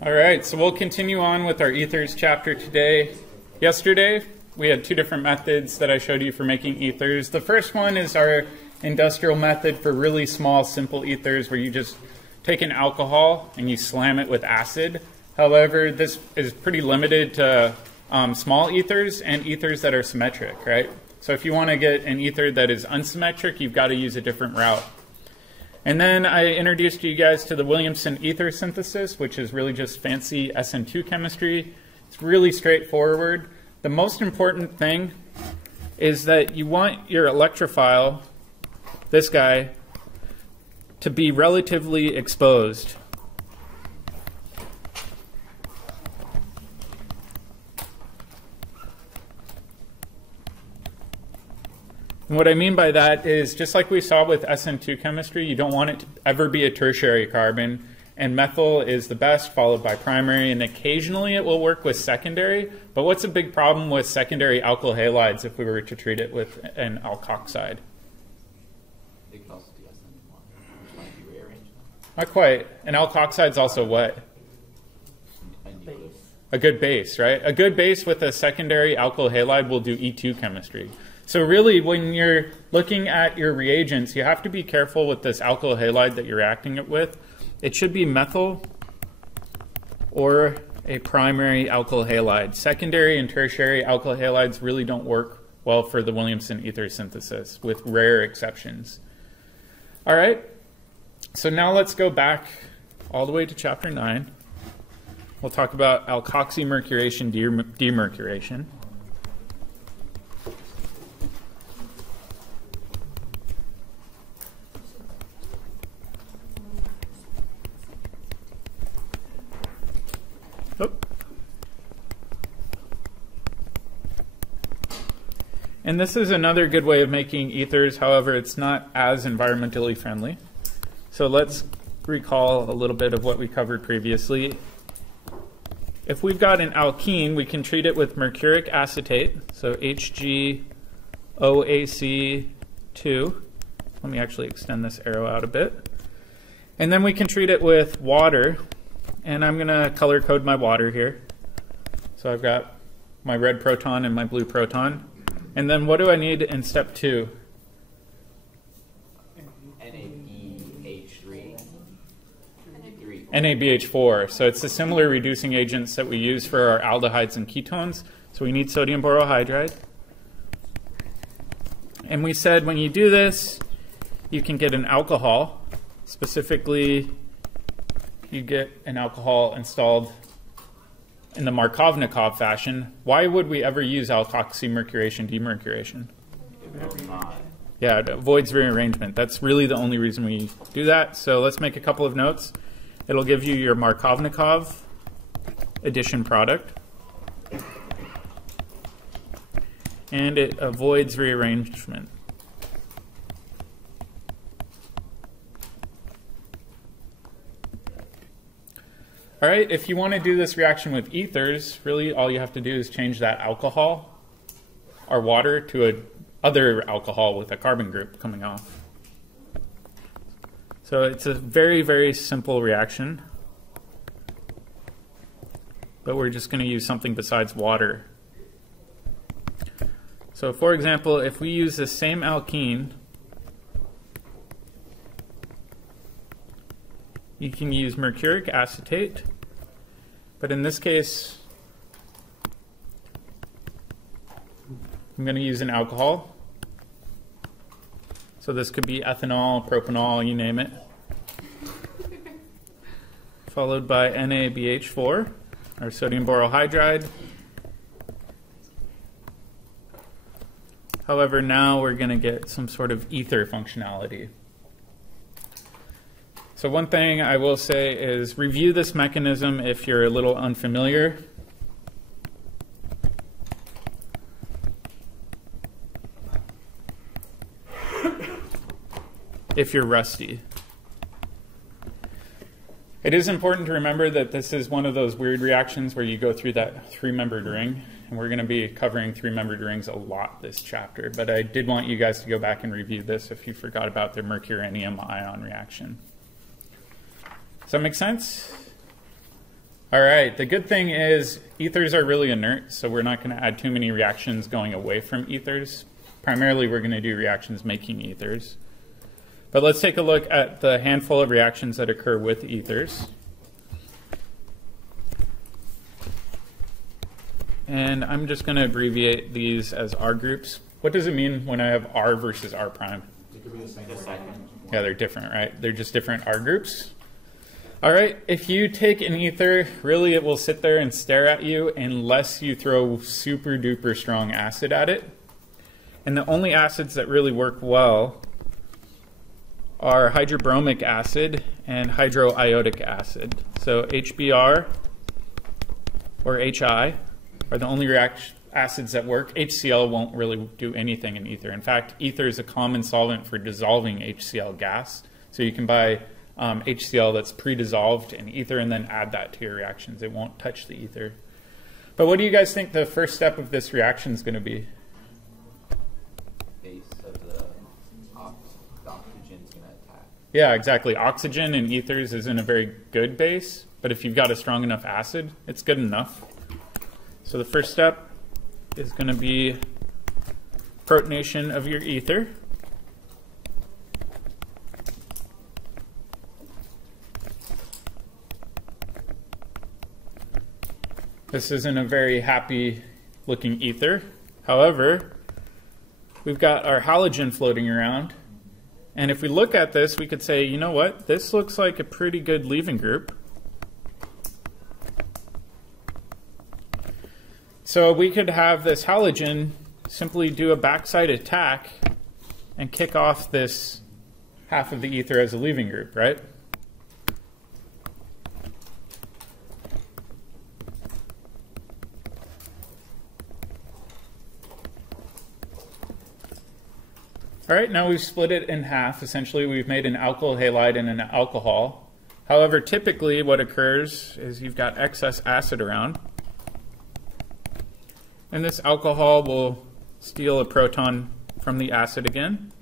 All right, so we'll continue on with our ethers chapter today. Yesterday, we had two different methods that I showed you for making ethers. The first one is our industrial method for really small, simple ethers where you just take an alcohol and you slam it with acid. However, this is pretty limited to small ethers and ethers that are symmetric, right? So if you want to get an ether that is unsymmetric, you've got to use a different route. And then I introduced you guys to the Williamson ether synthesis, which is really just fancy SN2 chemistry. It's really straightforward. The most important thing is that you want your electrophile, this guy, to be relatively exposed. And what I mean by that is, just like we saw with SN2 chemistry, you don't want it to ever be a tertiary carbon, and methyl is the best, followed by primary, and occasionally it will work with secondary. But what's a big problem with secondary alkyl halides if we were to treat it with an alkoxide? They could also do SN1, which might be rearranged. Not quite. An alkoxide is also what? A good base, right? A good base with a secondary alkyl halide will do E2 chemistry. So really, when you're looking at your reagents, you have to be careful with this alkyl halide that you're reacting it with. It should be methyl or a primary alkyl halide. Secondary and tertiary alkyl halides really don't work well for the Williamson ether synthesis, with rare exceptions. All right, so now let's go back all the way to chapter 9. We'll talk about alkoxy mercuration, demercuration. And this is another good way of making ethers, however, it's not as environmentally friendly. So let's recall a little bit of what we covered previously. If we've got an alkene, we can treat it with mercuric acetate, so HgOAC2. Let me actually extend this arrow out a bit. And then we can treat it with water, and I'm going to color code my water here. So I've got my red proton and my blue proton. And then what do I need in step 2? NABH4. So it's the similar reducing agents that we use for our aldehydes and ketones. So we need sodium borohydride. And we said when you do this, you can get an alcohol. Specifically, you get an alcohol installed in the Markovnikov fashion. Why would we ever use alkoxy mercuration, demercuration? Yeah, it avoids rearrangement. That's really the only reason we do that. So let's make a couple of notes. It'll give you your Markovnikov addition product. And it avoids rearrangement. All right, if you want to do this reaction with ethers, really all you have to do is change that alcohol, our water, to a other alcohol with a carbon group coming off. So it's a very, very simple reaction. But we're just going to use something besides water. So for example, if we use the same alkene, you can use mercuric acetate, but in this case, I'm going to use an alcohol. So this could be ethanol, propanol, you name it. Followed by NaBH4, our sodium borohydride. However, now we're going to get some sort of ether functionality. So one thing I will say is review this mechanism if you're a little unfamiliar. If you're rusty. It is important to remember that this is one of those weird reactions where you go through that three-membered ring, and we're going to be covering three-membered rings a lot this chapter, but I did want you guys to go back and review this if you forgot about the mercurinium ion reaction. Does that make sense? All right, the good thing is ethers are really inert, so we're not going to add too many reactions going away from ethers. Primarily, we're going to do reactions making ethers. But let's take a look at the handful of reactions that occur with ethers. And I'm just going to abbreviate these as R groups. What does it mean when I have R versus R prime? It could be the same. Yeah, they're different, right? They're just different R groups. All right, if you take an ether, really it will sit there and stare at you unless you throw super duper strong acid at it. And the only acids that really work well are hydrobromic acid and hydroiodic acid. So HBr or HI are the only acids that work. HCl won't really do anything in ether. In fact, ether is a common solvent for dissolving HCl gas. So you can buy HCl that's pre-dissolved in ether and then add that to your reactions. It won't touch the ether. But what do you guys think the first step of this reaction is going to be? Base of the oxygen's going to attack. Yeah, exactly. Oxygen in ethers isn't a very good base, but if you've got a strong enough acid, it's good enough. So the first step is going to be protonation of your ether. This isn't a very happy looking ether. However, we've got our halogen floating around. And if we look at this, we could say, you know what? This looks like a pretty good leaving group. So we could have this halogen simply do a backside attack and kick off this half of the ether as a leaving group, right? All right, now we've split it in half. Essentially, we've made an alkyl halide and an alcohol. However, typically what occurs is you've got excess acid around. And this alcohol will steal a proton from the acid again.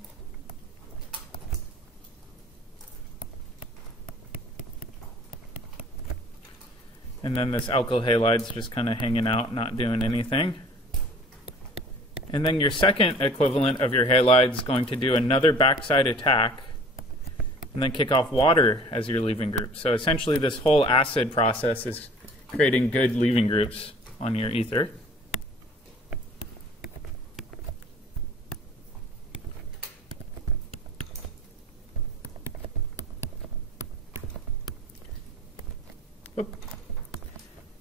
And then this alkyl halide's just kind of hanging out, not doing anything. And then your second equivalent of your halide is going to do another backside attack and then kick off water as your leaving group. So essentially this whole acid process is creating good leaving groups on your ether.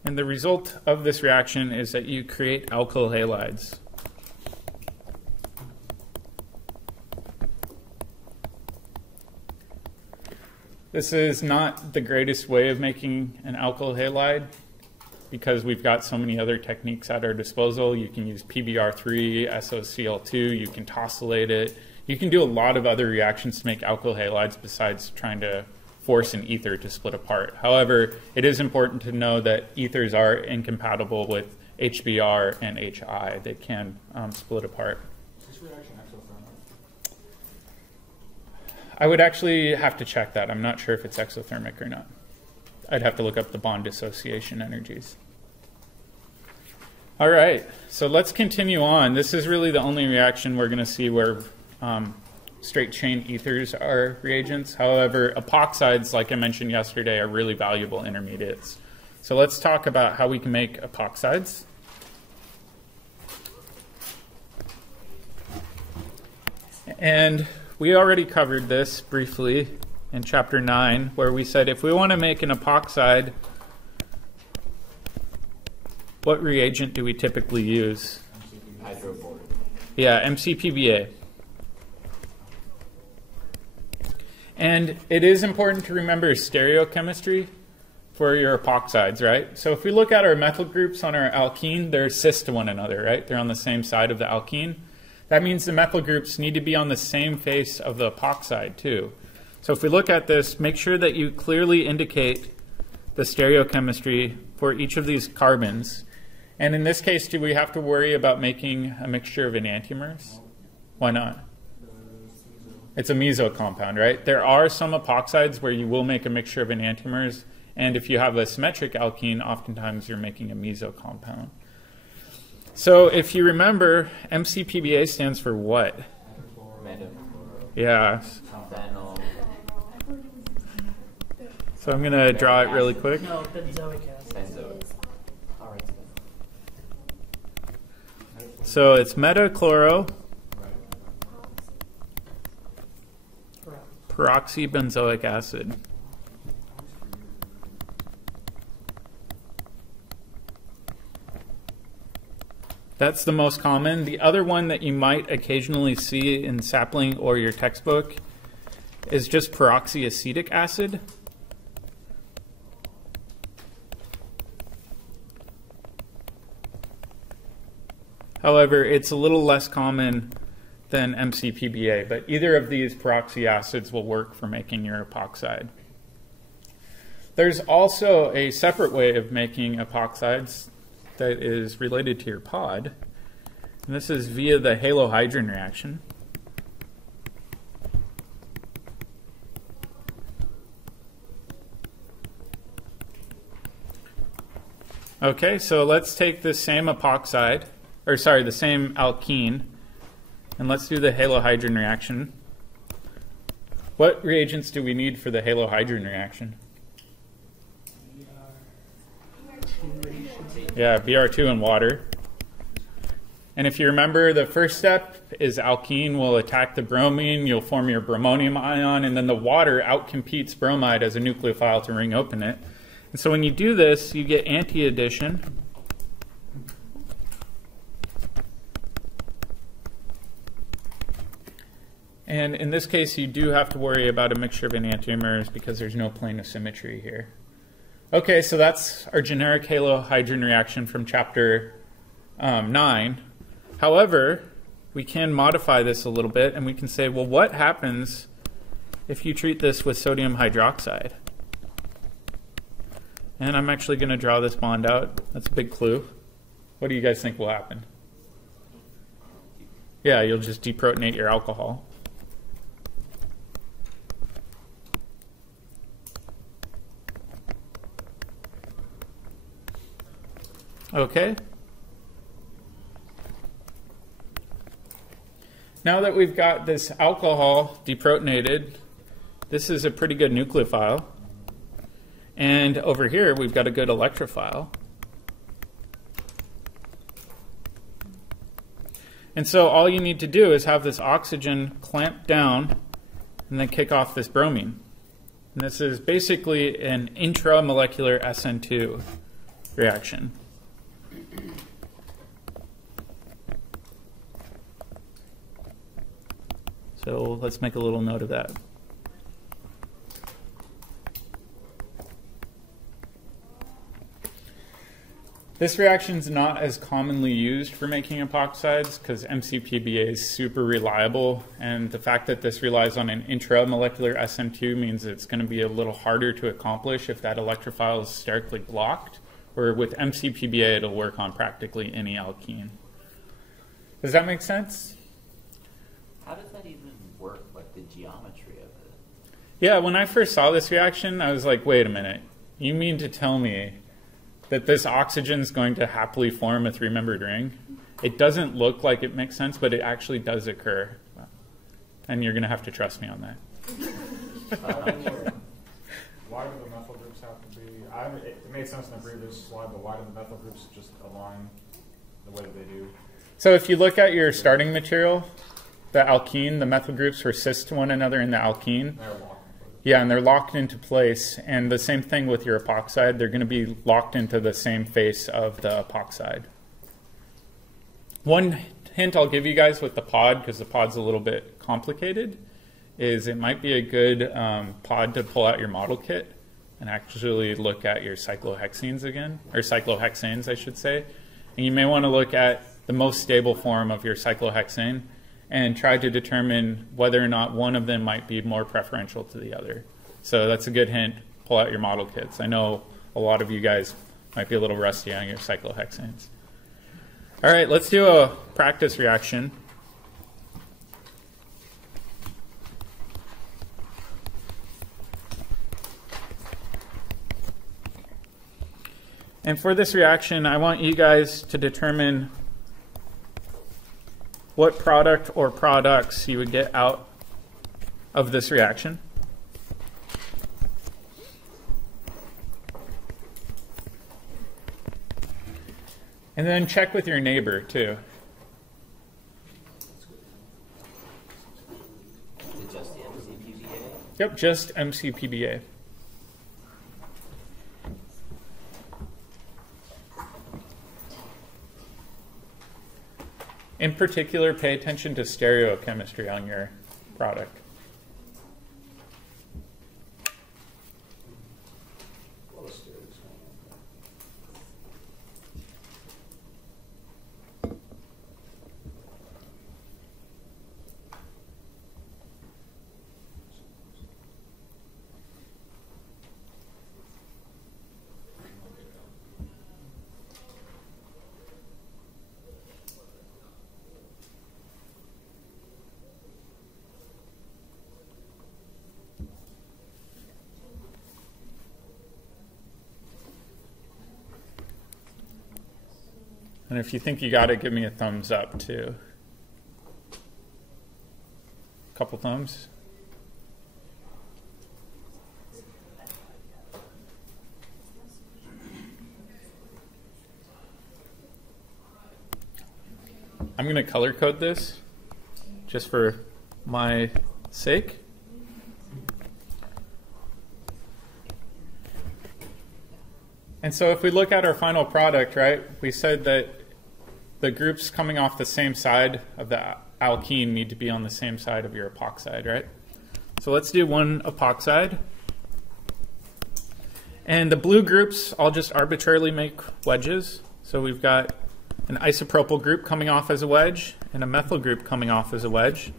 And the result of this reaction is that you create alkyl halides. This is not the greatest way of making an alkyl halide because we've got so many other techniques at our disposal. You can use PBr3, SOCl2, you can tosylate it. You can do a lot of other reactions to make alkyl halides besides trying to force an ether to split apart. However, it is important to know that ethers are incompatible with HBr and HI. They can split apart. Is this reaction exothermic? I would actually have to check that. I'm not sure if it's exothermic or not. I'd have to look up the bond dissociation energies. All right, so let's continue on. This is really the only reaction we're going to see where straight chain ethers are reagents. However, epoxides, like I mentioned yesterday, are really valuable intermediates. So let's talk about how we can make epoxides. And we already covered this briefly in chapter 9, where we said if we want to make an epoxide, what reagent do we typically use? Hydroboric. Yeah, MCPBA. And it is important to remember stereochemistry for your epoxides, right? So if we look at our methyl groups on our alkene, they're cis to one another, right? They're on the same side of the alkene. That means the methyl groups need to be on the same face of the epoxide too. So if we look at this, make sure that you clearly indicate the stereochemistry for each of these carbons. And in this case, do we have to worry about making a mixture of enantiomers? Why not? It's a meso compound, right? There are some epoxides where you will make a mixture of enantiomers, And if you have a symmetric alkene, oftentimes you're making a meso compound. So if you remember, MCPBA stands for what? Yeah. So I'm going to draw it really quick. No, benzoic acid. So it's metachloro peroxybenzoic acid. That's the most common. The other one that you might occasionally see in sapling or your textbook is just peroxyacetic acid. However, it's a little less common than MCPBA, but either of these peroxy acids will work for making your epoxide. There's also a separate way of making epoxides that is related to your pod, and this is via the halohydrin reaction. Okay, so let's take this same epoxide, or sorry, the same alkene, and let's do the halohydrin reaction. What reagents do we need for the halohydrin reaction? Yeah, Br2 and water. And if you remember, the first step is alkene will attack the bromine, you'll form your bromonium ion, and then the water outcompetes bromide as a nucleophile to ring open it. And so when you do this, you get anti-addition. And in this case, you do have to worry about a mixture of enantiomers because there's no plane of symmetry here. Okay, so that's our generic halohydrin reaction from chapter 9. However, we can modify this a little bit, and we can say, well, what happens if you treat this with sodium hydroxide? And I'm actually going to draw this bond out. That's a big clue. What do you guys think will happen? Yeah, you'll just deprotonate your alcohol. Okay. Now that we've got this alcohol deprotonated, this is a pretty good nucleophile. And over here, we've got a good electrophile. And so all you need to do is have this oxygen clamp down and then kick off this bromine. And this is basically an intramolecular SN2 reaction. So let's make a little note of that. This reaction is not as commonly used for making epoxides because MCPBA is super reliable, and the fact that this relies on an intramolecular SN2 means it's going to be a little harder to accomplish if that electrophile is sterically blocked, where with MCPBA it'll work on practically any alkene. Does that make sense? How does that even work, like the geometry of it? Yeah, when I first saw this reaction, I was like, wait a minute. You mean to tell me that this oxygen is going to happily form a three-membered ring? It doesn't look like it makes sense, but it actually does occur. And you're going to have to trust me on that. Why do the methyl groups have to be? It made sense in the previous slide, but why do the methyl groups just align the way that they do? So if you look at your starting material, the alkene, the methyl groups persist to one another in the alkene. They're locked. Yeah, and they're locked into place. And the same thing with your epoxide. They're going to be locked into the same face of the epoxide. One hint I'll give you guys with the pod, because the pod's a little bit complicated, is it might be a good pod to pull out your model kit and actually look at your cyclohexanes again, or cyclohexanes, I should say. And you may want to look at the most stable form of your cyclohexane and try to determine whether or not one of them might be more preferential to the other. So that's a good hint. Pull out your model kits. I know a lot of you guys might be a little rusty on your cyclohexanes. All right, let's do a practice reaction. And for this reaction, I want you guys to determine what product or products you would get out of this reaction. And then check with your neighbor, too. Is it just the MCPBA? Yep, just MCPBA. In particular, pay attention to stereochemistry on your product. And if you think you got it, give me a thumbs up, too. Couple thumbs. I'm going to color code this just for my sake. And so if we look at our final product, right, we said that the groups coming off the same side of the alkene need to be on the same side of your epoxide, right? So let's do one epoxide. And the blue groups, I'll just arbitrarily make wedges. So we've got an isopropyl group coming off as a wedge and a methyl group coming off as a wedge.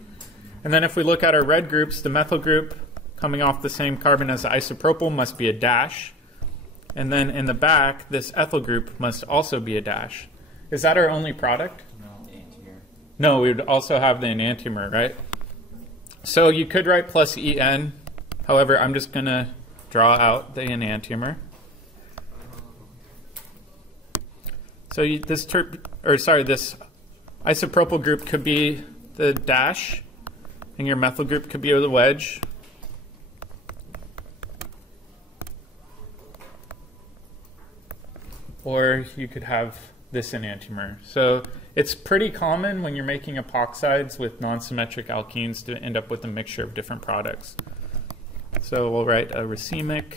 And then if we look at our red groups, the methyl group coming off the same carbon as the isopropyl must be a dash. And then in the back, this ethyl group must also be a dash. Is that our only product? No. Enantiomer. No, we would also have the enantiomer, right? So you could write plus En. However, I'm just going to draw out the enantiomer. So this isopropyl group could be the dash, and your methyl group could be the wedge. Or you could have this enantiomer. So it's pretty common when you're making epoxides with non-symmetric alkenes to end up with a mixture of different products. So we'll write a racemic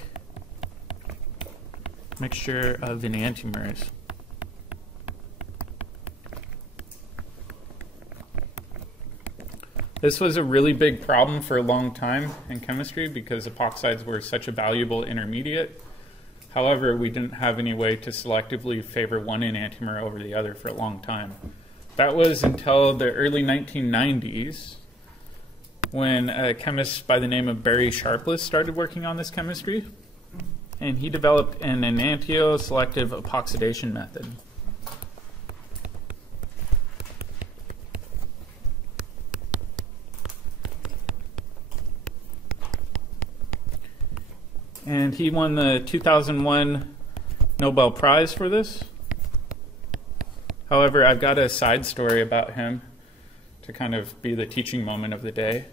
mixture of enantiomers. This was a really big problem for a long time in chemistry because epoxides were such a valuable intermediate. However, we didn't have any way to selectively favor one enantiomer over the other for a long time. That was until the early 1990s when a chemist by the name of Barry Sharpless started working on this chemistry. And he developed an enantioselective epoxidation method. And he won the 2001 Nobel Prize for this. However, I've got a side story about him to kind of be the teaching moment of the day.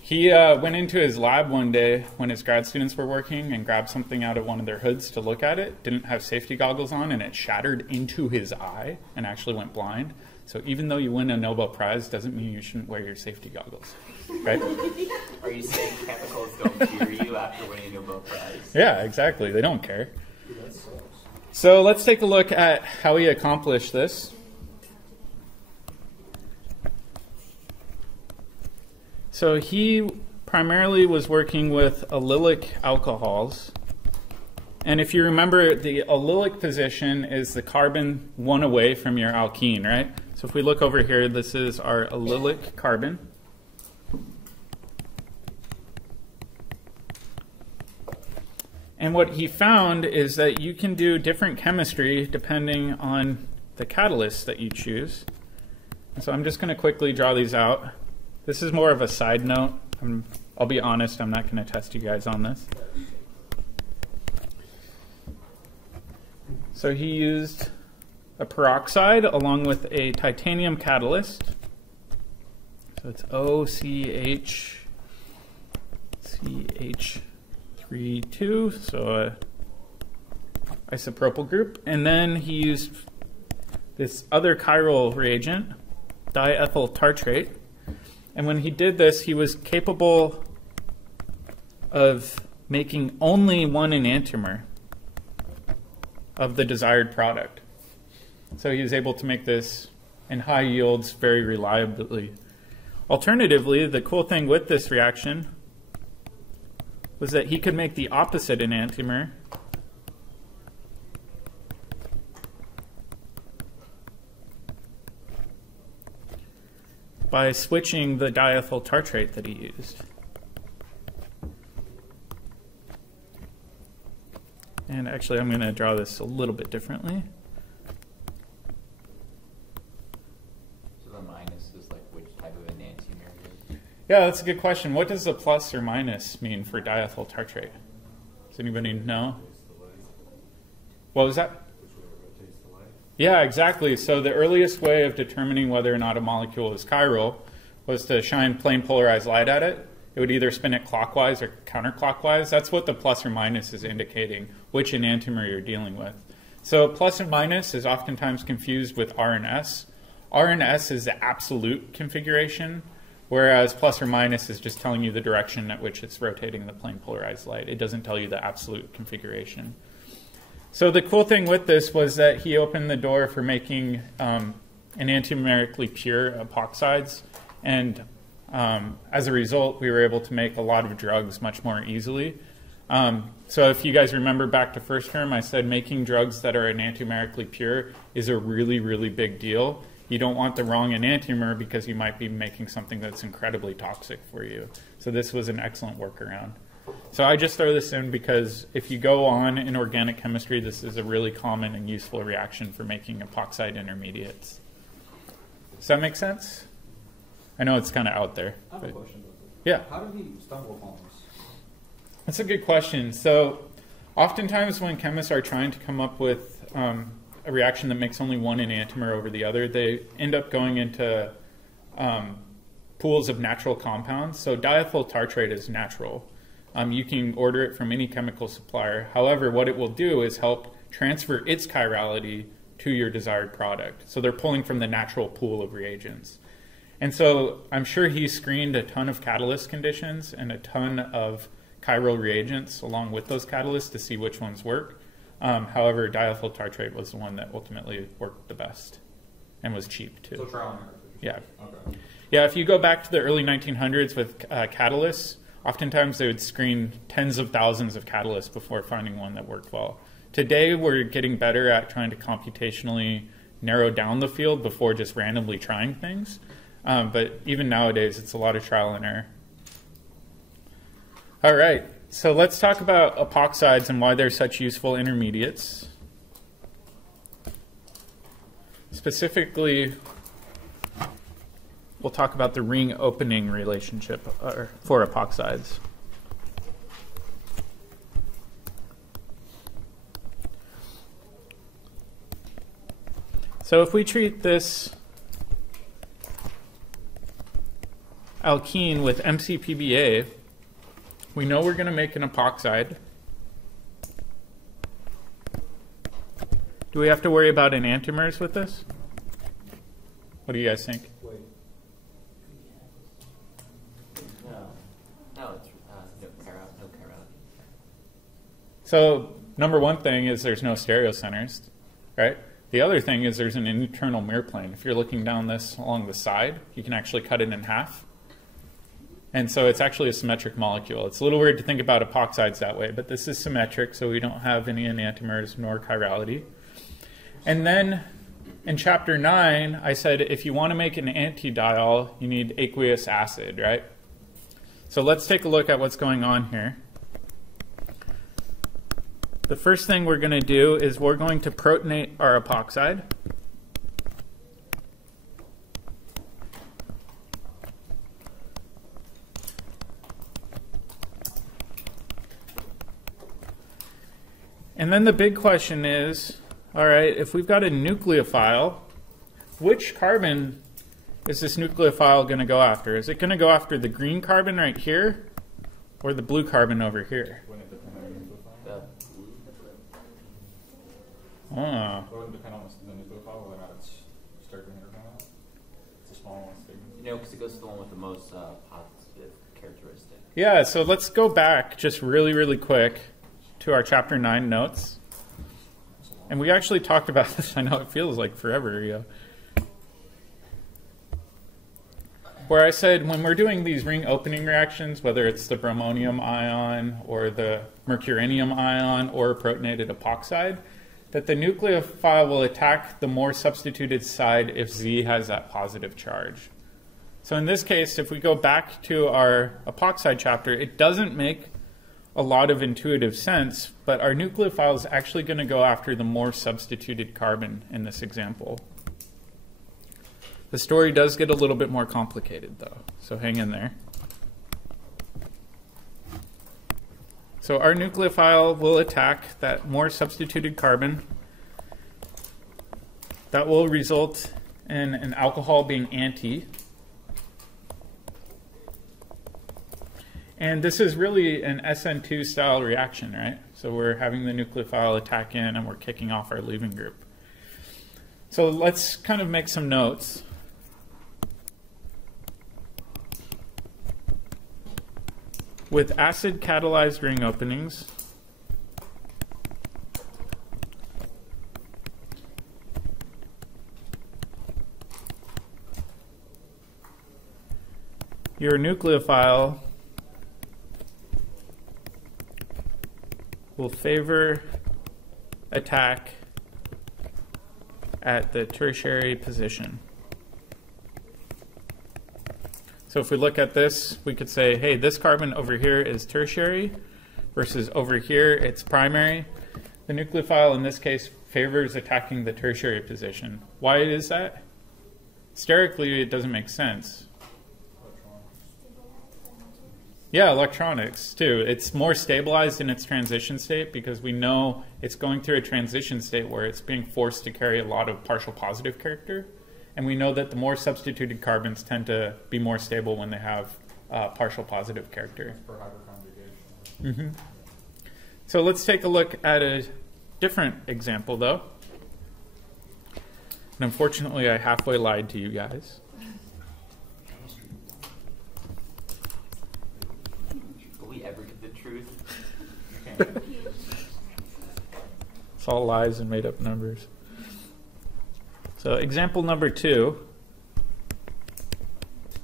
He went into his lab one day when his grad students were working and grabbed something out of one of their hoods to look at it, didn't have safety goggles on, and it shattered into his eye and actually went blind. So even though you win a Nobel Prize doesn't mean you shouldn't wear your safety goggles, right? Are you saying chemicals don't fear you after winning a Nobel Prize? Yeah, exactly. They don't care. So let's take a look at how he accomplished this. So he primarily was working with allylic alcohols. And if you remember, the allylic position is the carbon one away from your alkene, right? So if we look over here, this is our allylic carbon. And what he found is that you can do different chemistry depending on the catalyst that you choose. And so I'm just going to quickly draw these out. This is more of a side note. I'll be honest, I'm not going to test you guys on this. So he used a peroxide along with a titanium catalyst. So it's OCH3, so a isopropyl group. And then he used this other chiral reagent, diethyl tartrate. And when he did this, he was capable of making only one enantiomer of the desired product. So he was able to make this in high yields very reliably. Alternatively, the cool thing with this reaction was that he could make the opposite enantiomer by switching the diethyl tartrate that he used. And actually, I'm going to draw this a little bit differently. So the minus is like which type of enantiomer it is? Yeah, that's a good question. What does the plus or minus mean for diethyl tartrate? Does anybody know? What was that? Yeah, exactly. So the earliest way of determining whether or not a molecule is chiral was to shine plain polarized light at it. It would either spin it clockwise or counterclockwise. That's what the plus or minus is indicating, which enantiomer you're dealing with. So plus and minus is oftentimes confused with R and S. R and S is the absolute configuration, whereas plus or minus is just telling you the direction at which it's rotating the plane polarized light. It doesn't tell you the absolute configuration. So the cool thing with this was that he opened the door for making enantiomerically pure epoxides, and as a result, we were able to make a lot of drugs much more easily. So if you guys remember back to first term, I said making drugs that are enantiomerically pure is a really, really big deal. You don't want the wrong enantiomer because you might be making something that's incredibly toxic for you. So this was an excellent workaround. So I just throw this in because if you go on in organic chemistry, this is a really common and useful reaction for making epoxide intermediates. Does that make sense? I know it's kind of out there. I have a question about this. Yeah. How did he stumble upon this? That's a good question. So oftentimes when chemists are trying to come up with a reaction that makes only one enantiomer over the other, they end up going into pools of natural compounds. So diethyl tartrate is natural. You can order it from any chemical supplier. However, what it will do is help transfer its chirality to your desired product. So they're pulling from the natural pool of reagents. And so I'm sure he screened a ton of catalyst conditions and a ton of chiral reagents along with those catalysts to see which ones work. However, diethyl tartrate was the one that ultimately worked the best and was cheap too. So trial and error. Yeah. Okay. Yeah, if you go back to the early 1900s with catalysts, oftentimes they would screen tens of thousands of catalysts before finding one that worked well. Today, we're getting better at trying to computationally narrow down the field before just randomly trying things. But even nowadays, it's a lot of trial and error. All right, so let's talk about epoxides and why they're such useful intermediates. Specifically, we'll talk about the ring opening relationship for epoxides. So if we treat this alkene with MCPBA, we know we're going to make an epoxide. Do we have to worry about enantiomers with this? What do you guys think? Wait. No, it's no chirality. So number one thing is there's no stereocenters, right? The other thing is there's an internal mirror plane. If you're looking down this along the side, you can actually cut it in half. And so it's actually a symmetric molecule. It's a little weird to think about epoxides that way, but this is symmetric, so we don't have any enantiomers nor chirality. And then in chapter 9, I said if you want to make an antidiol, you need aqueous acid, right? So let's take a look at what's going on here. The first thing we're going to do is we're going to protonate our epoxide. And then the big question is, all right, if we've got a nucleophile, which carbon is this nucleophile going to go after? Is it going to go after the green carbon right here or the blue carbon over here? Wouldn't it depend on the nucleophile? Oh. Wouldn't it depend on the nucleophile, whether or not it's sterically interconnected? It's a small one. You know, because it goes to the one with the most positive characteristic. Yeah, so let's go back just really quick to our chapter 9 notes. And we actually talked about this. I know it feels like forever ago. Where I said when we're doing these ring opening reactions, whether it's the bromonium ion or the mercurinium ion or a protonated epoxide, that the nucleophile will attack the more substituted side if Z has that positive charge. So in this case, if we go back to our epoxide chapter, it doesn't make a lot of intuitive sense, but our nucleophile is actually going to go after the more substituted carbon in this example. The story does get a little bit more complicated, though, so hang in there. So our nucleophile will attack that more substituted carbon. That will result in an alcohol being anti. And this is really an SN2 style reaction, right? So we're having the nucleophile attack in and we're kicking off our leaving group. So let's kind of make some notes. With acid catalyzed ring openings, your nucleophile will favor attack at the tertiary position. So if we look at this, we could say, hey, this carbon over here is tertiary versus over here it's primary. The nucleophile in this case favors attacking the tertiary position. Why is that? Sterically, it doesn't make sense. Yeah, electronics too. It's more stabilized in its transition state because we know it's going through a transition state where it's being forced to carry a lot of partial positive character. And we know that the more substituted carbons tend to be more stable when they have partial positive character. For hyperconjugation. So let's take a look at a different example, though. And unfortunately, I halfway lied to you guys. Will we ever get the truth? It's all lies and made up numbers. So example number 2,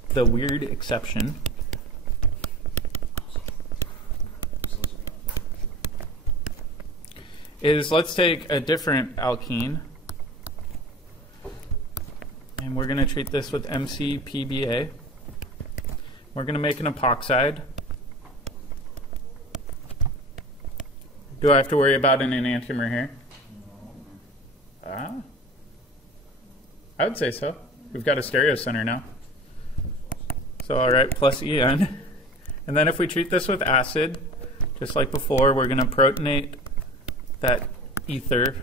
the weird exception. Is let's take a different alkene and we're going to treat this with MCPBA. We're going to make an epoxide. Do I have to worry about an enantiomer here? I would say so. We've got a stereo center now. So all right, plus En. And then if we treat this with acid, just like before, we're going to protonate that ether.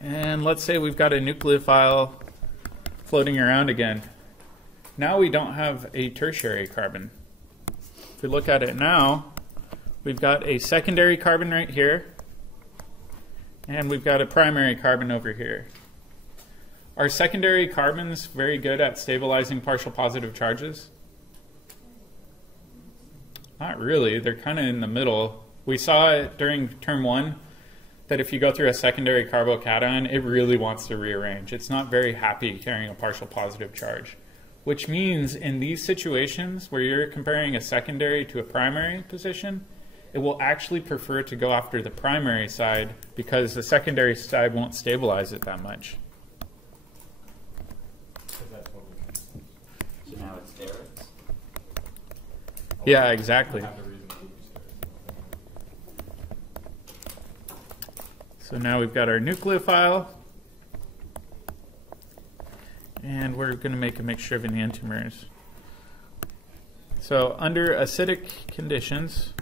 And let's say we've got a nucleophile floating around again. Now we don't have a tertiary carbon. If we look at it now, we've got a secondary carbon right here, and we've got a primary carbon over here. Are secondary carbons very good at stabilizing partial positive charges? Not really. They're kind of in the middle. We saw it during term 1 that if you go through a secondary carbocation, it really wants to rearrange. It's not very happy carrying a partial positive charge. Which means in these situations where you're comparing a secondary to a primary position, it will actually prefer to go after the primary side because the secondary side won't stabilize it that much. So now it's sterics? Yeah, exactly. So now we've got our nucleophile. And we're going to make a mixture of enantiomers. So under acidic conditions,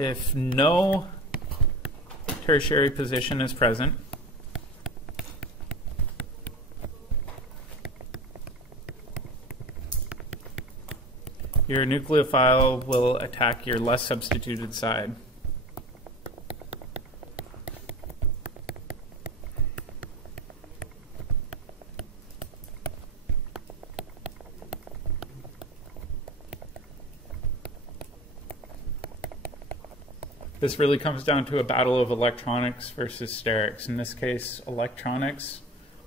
if no tertiary position is present, your nucleophile will attack your less substituted side. This really comes down to a battle of electronics versus sterics. In this case, electronics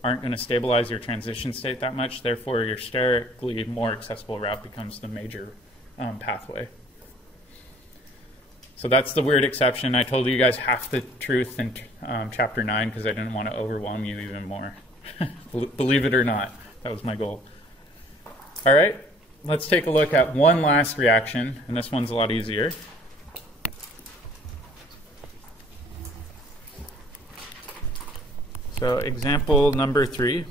aren't going to stabilize your transition state that much. Therefore, your sterically more accessible route becomes the major pathway. So that's the weird exception. I told you guys half the truth in Chapter 9 because I didn't want to overwhelm you even more. Believe it or not, that was my goal. All right, let's take a look at one last reaction, and this one's a lot easier. So example number 3.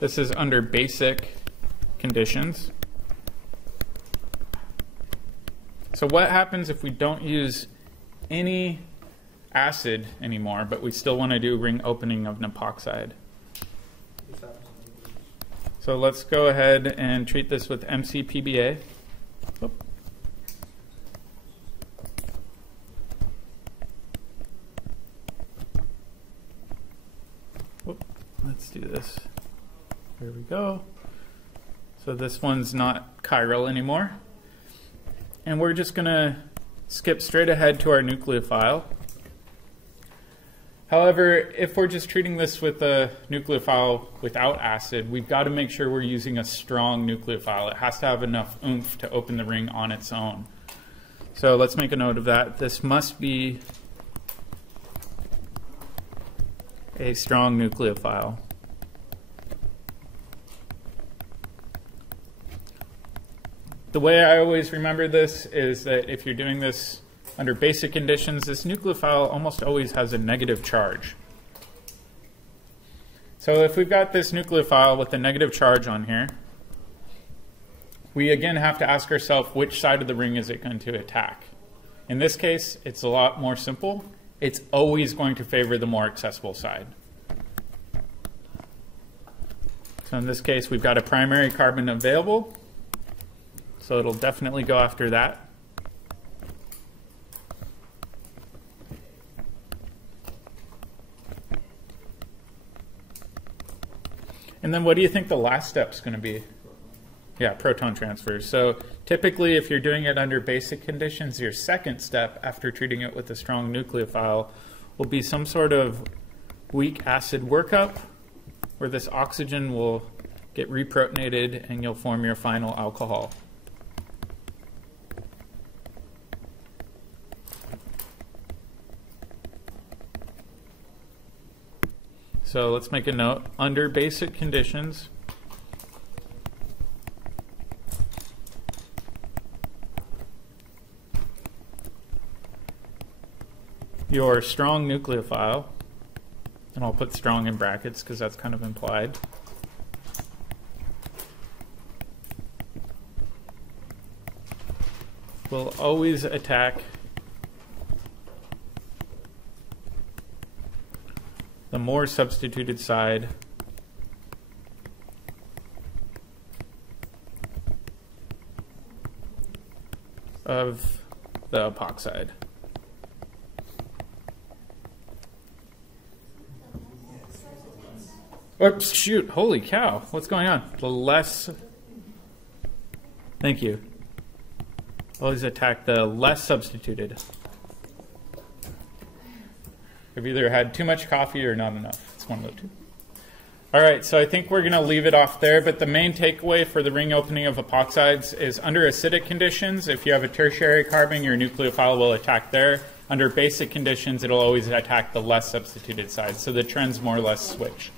This is under basic conditions. So what happens if we don't use any acid anymore, but we still want to do ring opening of an epoxide? So let's go ahead and treat this with MCPBA. Oh. Let's do this. There we go. So this one's not chiral anymore. And we're just going to skip straight ahead to our nucleophile. However, if we're just treating this with a nucleophile without acid, we've got to make sure we're using a strong nucleophile. It has to have enough oomph to open the ring on its own. So let's make a note of that. This must be a strong nucleophile. The way I always remember this is that if you're doing this under basic conditions, this nucleophile almost always has a negative charge. So if we've got this nucleophile with a negative charge on here, we again have to ask ourselves which side of the ring is it going to attack. In this case, it's a lot more simple. It's always going to favor the more accessible side. So in this case, we've got a primary carbon available. So it'll definitely go after that. And then what do you think the last step's going to be? Yeah, proton transfers. So typically if you're doing it under basic conditions, your second step after treating it with a strong nucleophile will be some sort of weak acid workup where this oxygen will get reprotonated and you'll form your final alcohol. So let's make a note. Under basic conditions, your strong nucleophile, and I'll put strong in brackets because that's kind of implied, will always attack the more substituted side of the epoxide. Oops, shoot, holy cow, what's going on? The less, thank you, always attack the less substituted. I've either had too much coffee or not enough. It's one of the two. All right, so I think we're going to leave it off there, but the main takeaway for the ring opening of epoxides is under acidic conditions, if you have a tertiary carbon, your nucleophile will attack there. Under basic conditions, it'll always attack the less substituted side, so the trends more or less switch.